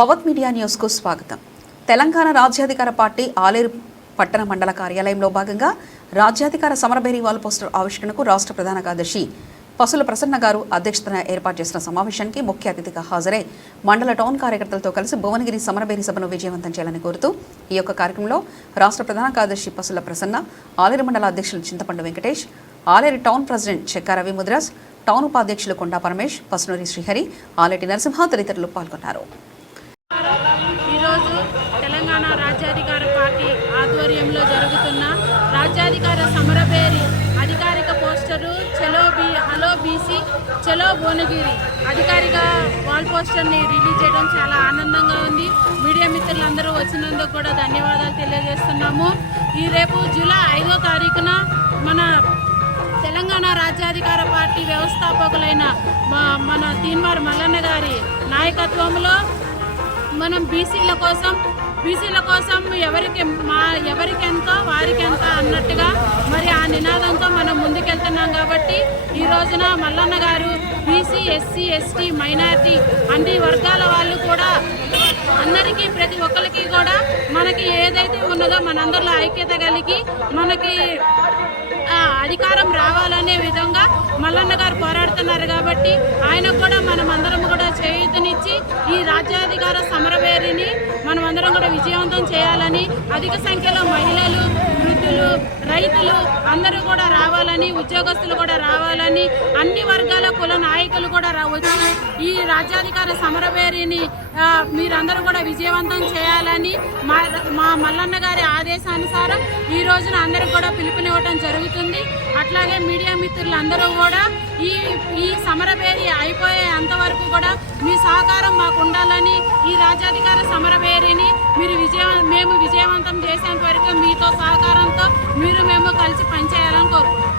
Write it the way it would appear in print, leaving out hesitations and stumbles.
భవత్ media news కు స్వాగతం. తెలంగాణ రాజ్యాధికార పార్టీ ఆలేరు పట్టణ మండల కార్యాలయంలో భాగంగా రాజ్యాధికార సమరభేరి వాల్ పోస్టర్ ఆవిష్కరణకు రాష్ట్ర ప్రధాన కార్యదర్శి పసుల ప్రసన్న గారు అధ్యక్షతన ఏర్పాటు చేసిన సమావేశానికి ముఖ్య అతిథిగా హాజరై మండల టౌన్ కార్యకర్తలతో కలిసి భువనగిరి సమరభేరి సభను విజయవంతం చేయాలని కోరుతూ ఈ యొక్క కార్యక్రమంలో రాష్ట్ర ప్రధాన కార్యదర్శి పసుల ప్రసన్న, ఆలేరు మండల అధ్యక్షులు Chinthapandu Venkatesh, Aleru town president Chekka Ravi Mudras, town ఉపాధ్యక్షులు కొండా పరమేష్, పసునూరి శ్రీహరి, ఆలేటి నరసింహ తదితరులు పాల్గొన్నారు. ఈరోజు తెలంగాణ రాజ్యాధికార పార్టీ ఆధ్వర్యంలో జరుగుతున్న రాజ్యాధికార సమరభేరి అధికారిక పోస్టరు హలో బీసీ చలో భువనగిరి అధికారిక వాల్ పోస్టర్ని రిలీజ్ చేయడం చాలా ఆనందంగా ఉంది. మీడియా మిత్రులందరూ వచ్చినందుకు కూడా ధన్యవాదాలు తెలియజేస్తున్నాము. ఈ రేపు జూలై 5వ తారీఖున మన తెలంగాణ రాజ్యాధికార పార్టీ వ్యవస్థాపకులైన మన తీన్మార్ మల్లన్న గారి నాయకత్వంలో మనం బీసీల కోసం ఎవరికెంతో వారికెంత అన్నట్టుగా మరి ఆ నినాదంతో మనం ముందుకెళ్తున్నాం. కాబట్టి ఈ రోజున Mallanna garu BC, SC, ST, minority అన్ని వర్గాల వాళ్ళు కూడా అందరికీ ప్రతి ఒక్కరికి కూడా మనకి ఏదైతే ఉన్నదో మనందరిలో ఐక్యత కలిగి మనకి అధికారం రావాలనే విధంగా మల్లన్న గారు పోరాడుతున్నారు. కాబట్టి ఆయనకు కూడా మనం అందరం కూడా చేయూతనిచ్చి ఈ రాజ్యాధికార సమరభేరిని మనం అందరం కూడా విజయవంతం చేయాలని, అధిక సంఖ్యలో మహిళలు, వృద్ధులు, రైతులు అందరూ కూడా రావాలని, ఉద్యోగస్తులు కూడా రావాలని, అన్ని వర్గాల కుల నాయకులు కూడా వచ్చి ఈ రాజ్యాధికార సమరభేరిని మీరందరూ కూడా విజయవంతం చేయాలని మా మల్లన్న గారి ఆదేశానుసారం ఈ రోజున అందరూ కూడా పిలుపునివ్వడం జరుగుతుంది. అట్లాగే మీడియా మిత్రులందరూ కూడా ఈ సమరభేరి అయిపోయే అంతవరకు కూడా మీ సహకారం మాకు ఉండాలని, ఈ రాజ్యాధికార సమరభేరిని మేము విజయవంతం చేసేంత వరకు మీతో సహకారంతో మేము కలిసి పనిచేయాలని కోరుకుంటున్నాం.